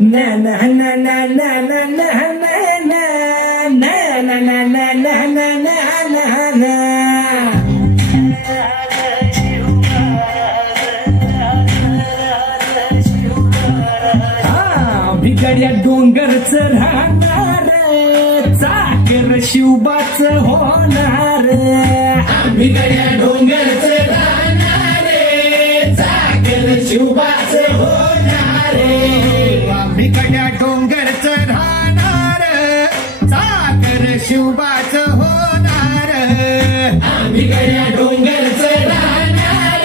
na na na na na na na na na na na na na na na na na बिगड्या डोंगरच राहणार चाकर शिवबाच होणार बिगड्या डोंगरच राहणार चाकर शिवबाच होणार बिगड्या डोंगरच राहणार चाकर शिवबाच होणार बिगड्या डोंगरच राहणार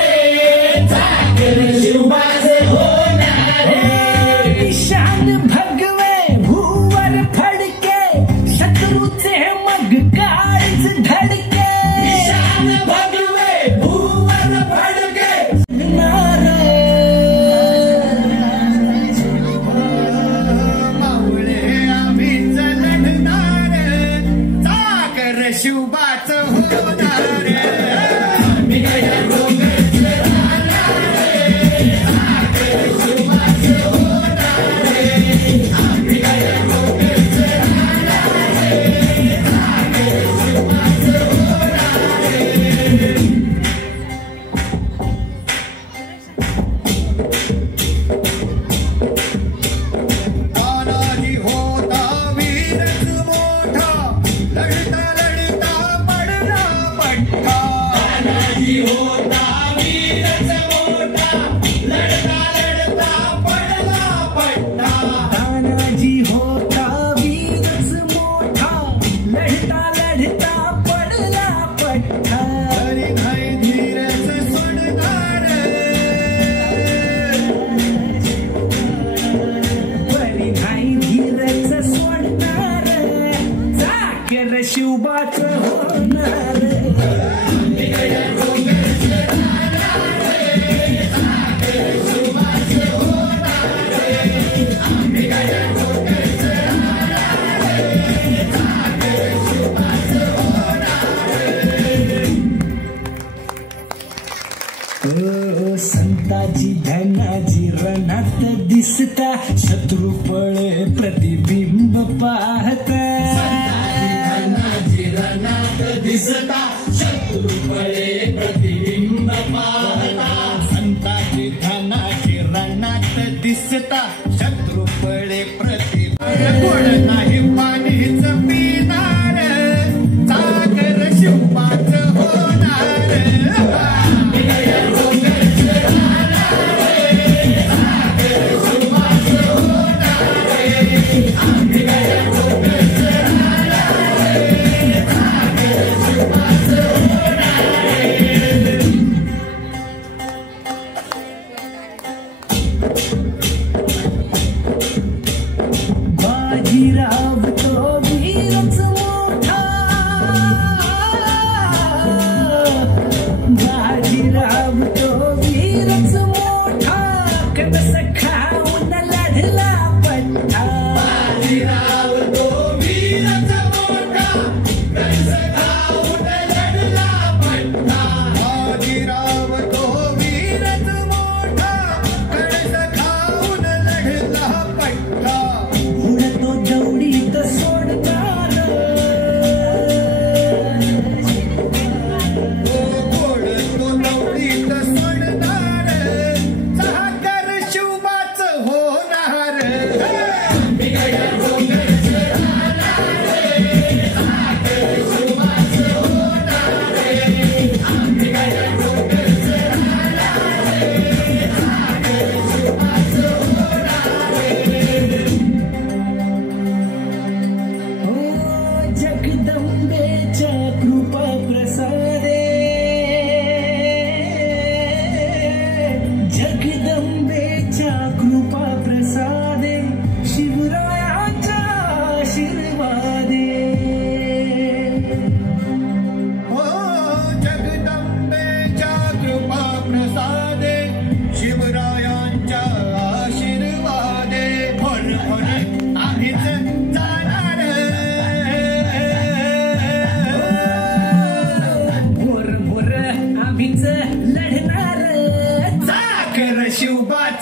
चाकर शिवबाच होणार ईशान भगवे भूवर फडके शत्रूचे मग काळीच धडके ईशान भगवे भूवर फडके मावळे आम्हीच लढणार चाकर शिवबाच होणार बिगड्या डोंगरच राहणार चाकर शिवबाच शिवबाच होणार बिगड्या डोंगरच राहणार चाकर शिवबाच होणार बिगड्या डोंगरच राहणार चाकर शिवबाच होणार संताजी धनाजी रणात दिसता शत्रू पळे प्रतिबिंब पाहता दिसता शत्रू पळे प्रतिबिंब पाहता संताची धनाची रणात दिसता शत्रू पळे प्रतिबिंब कोण नाही पाणीच पिणार चाकर शिवबाच होणार बिगड्या डोंगरच राहणार चाकर शिवबाच होणार बिगड्या डोंगरच बाजीराव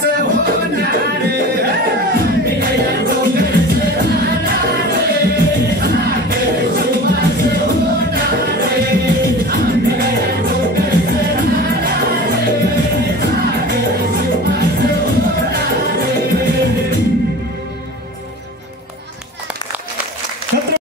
देवाचं